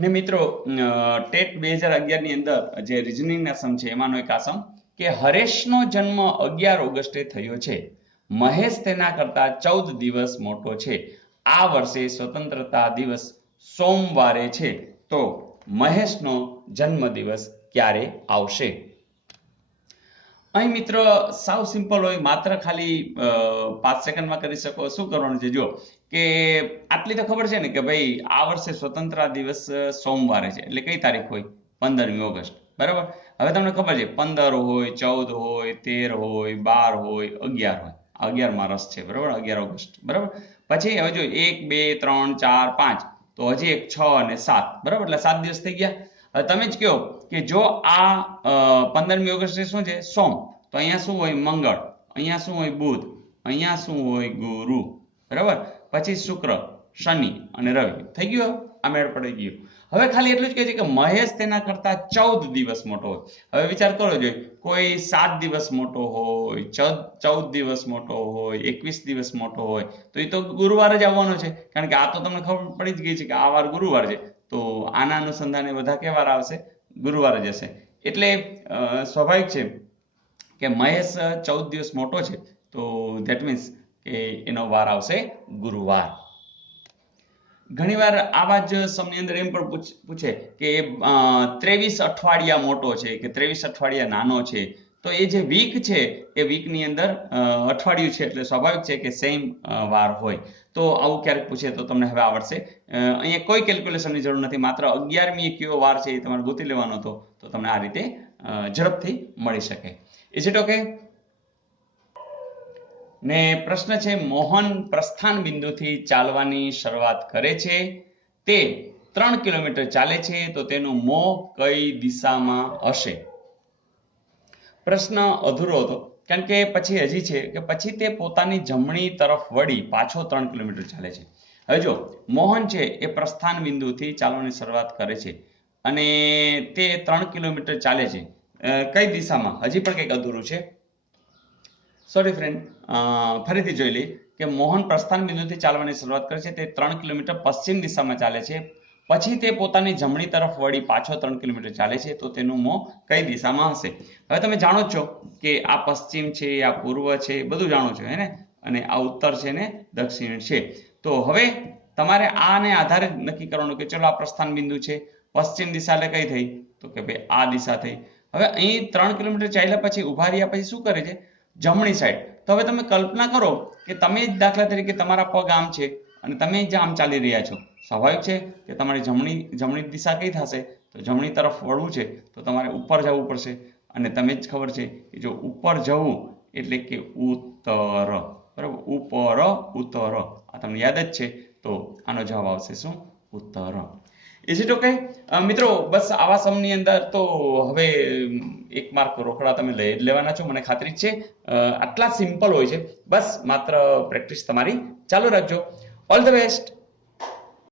ને મિત્રો ટેટ 2011 ની અંદર જે રિઝનિંગના સમ છે એમાંનો એક આ સમ કે હરેશનો જન્મ 11 ઓગસ્ટે થયો છે, મહેશ તેના કરતા 14 દિવસ મોટો છે, આ વર્ષે સ્વતંત્રતા દિવસ સોમવારે છે, તો મહેશનો જન્મદિવસ ક્યારે આવશે? અહીં મિત્ર સાવ સિમ્પલ હોય, માત્ર ખાલી 5 સેકન્ડમાં કરી શકો. શું કરવાનું છે જો કે આટલી તો ખબર છે ને કે ભાઈ આ વર્ષે સ્વતંત્રતા દિવસ સોમવારે છે, એટલે કઈ તારીખ હોય? 15મી ઓગસ્ટ, બરાબર. હવે તમને ખબર છે 15 હોય, 14 હોય, 13 હોય, 12 હોય, 11 હોય. 11 માં રસ છે, બરાબર, 11 ઓગસ્ટ, બરાબર. પછી હવે જો 1 2 3 4 5, તો હજી એક 6 અને 7, બરાબર, એટલે 7 દિવસ થઈ ગયા. હવે તમે જ કહો કે જો આ 15મી ઓગસ્ટે શું છે? સોમ, તો અહીંયા શું હોય? મંગળ, અહીંયા શું હોય? બુધ, અહીંયા શું હોય? ગુરુ, બરાબર. પછી શુક્ર, શનિ અને રવિ. થઈ ગયું? આ મેળ પડી ગયો. હવે ખાલી એટલું જ કહે છે કે મહેશ તેના કરતા 14 દિવસ મોટો હોય. હવે વિચાર કરો જોઈએ, કોઈ 7 દિવસ મોટો હોય, 14 દિવસ મોટો હોય, 21 દિવસ મોટો હોય, તો એ તો ગુરુવાર જ આવવાનો છે, કારણ કે આ તો તમને ખબર પડી જ ગઈ છે કે આ વાર ગુરુવાર છે, તો આના અનુસંધાને બધા કે વાર આવશે? ગુરુવાર જ હશે. એટલે સ્વાભાવિક છે કે મહેશ 14 દિવસ મોટો છે, તો ધેટ મીન્સ કે એનો વાર આવશે ગુરુવાર. ઘણીવાર આવા જ સમની અંદર એમ પણ પૂછે કે 23 અઠવાડિયા મોટો છે કે 23 અઠવાડિયા નાનો છે, તો એ જે વીક છે એ વીકની અંદર અઠવાડિયું છે, એટલે સ્વાભાવિક છે કે સેમ વાર હોય. તો આવું ક્યારેક પૂછે તો તમને હવે આવડશે. અહીંયા કોઈ કેલ્ક્યુલેશનની જરૂર નથી, માત્ર 11મી કયો વાર છે એ તમારે ગોતી લેવાનો હતો, તો તમને આ રીતે ઝડપથી મળી શકે. Is it okay? ને પ્રશ્ન છે, મોહન પ્રસ્થાન બિંદુથી ચાલવાની શરૂઆત કરે છે, તે 3 કિલોમીટર ચાલે છે, તો તેનું મોં કઈ દિશામાં હશે? પ્રશ્ન અધૂરો હતો, કારણ કે પછી હજી છે કે પછી તે પોતાની જમણી તરફ વળી પાછો 3 કિલોમીટર ચાલે છે. હવે જો મોહન છે એ પ્રસ્થાન બિંદુથી ચાલવાની શરૂઆત કરે છે અને તે 3 કિલોમીટર ચાલે છે, કઈ દિશામાં? હજી પણ કંઈક અધૂરું છે. સોરી ફ્રેન્ડ, ફરીથી જોઈ લઈએ કે મોહન પ્રસ્થાન બિંદુથી ચાલવાની શરૂઆત કરે છે, તે 3 કિલોમીટર પશ્ચિમ દિશામાં ચાલે છે, પછી તે પોતાની જમણી તરફ વળી પાછો 3 કિલોમીટર ચાલે છે, તો તેનું મોં કઈ દિશામાં હશે? હવે તમે જાણો છો કે આ પશ્ચિમ છે, આ પૂર્વ છે, બધું જાણો છો, હે ને? અને આ ઉત્તર છે ને દક્ષિણ છે. તો હવે તમારે આને આધારે નક્કી કરવાનું કે ચલો આ પ્રસ્થાન બિંદુ છે, પશ્ચિમ દિશા એટલે કઈ થઈ? તો કે ભાઈ આ દિશા થઈ. હવે અહીં 3 કિલોમીટર ચાલ્યા પછી ઉભા રહ્યા પછી શું કરે છે? જમણી સાઈડ. તો હવે તમે કલ્પના કરો કે તમે જ દાખલા તરીકે તમારા પગ આમ છે અને તમે જ આમ ચાલી રહ્યા છો, સ્વાભાવિક છે કે તમારી જમણી દિશા કઈ થશે? તો જમણી તરફ વળવું છે તો તમારે ઉપર જવું પડશે, અને તમે જ ખબર છે કે જો ઉપર જવું એટલે કે ઉત્તર, બરાબર, ઉપર ઉત્તર, આ તમને યાદ જ છે, તો આનો જવાબ આવશે શું? ઉત્તર. Is it okay? મિત્રો બસ આવા સમની અંદર તો હવે 1 માર્ક રોકડા તમે લઈ લેવાના છો, મને ખાતરી છે. આટલા સિમ્પલ હોય છે, બસ માત્ર પ્રેક્ટિસ તમારી ચાલુ રાખજો. All the best.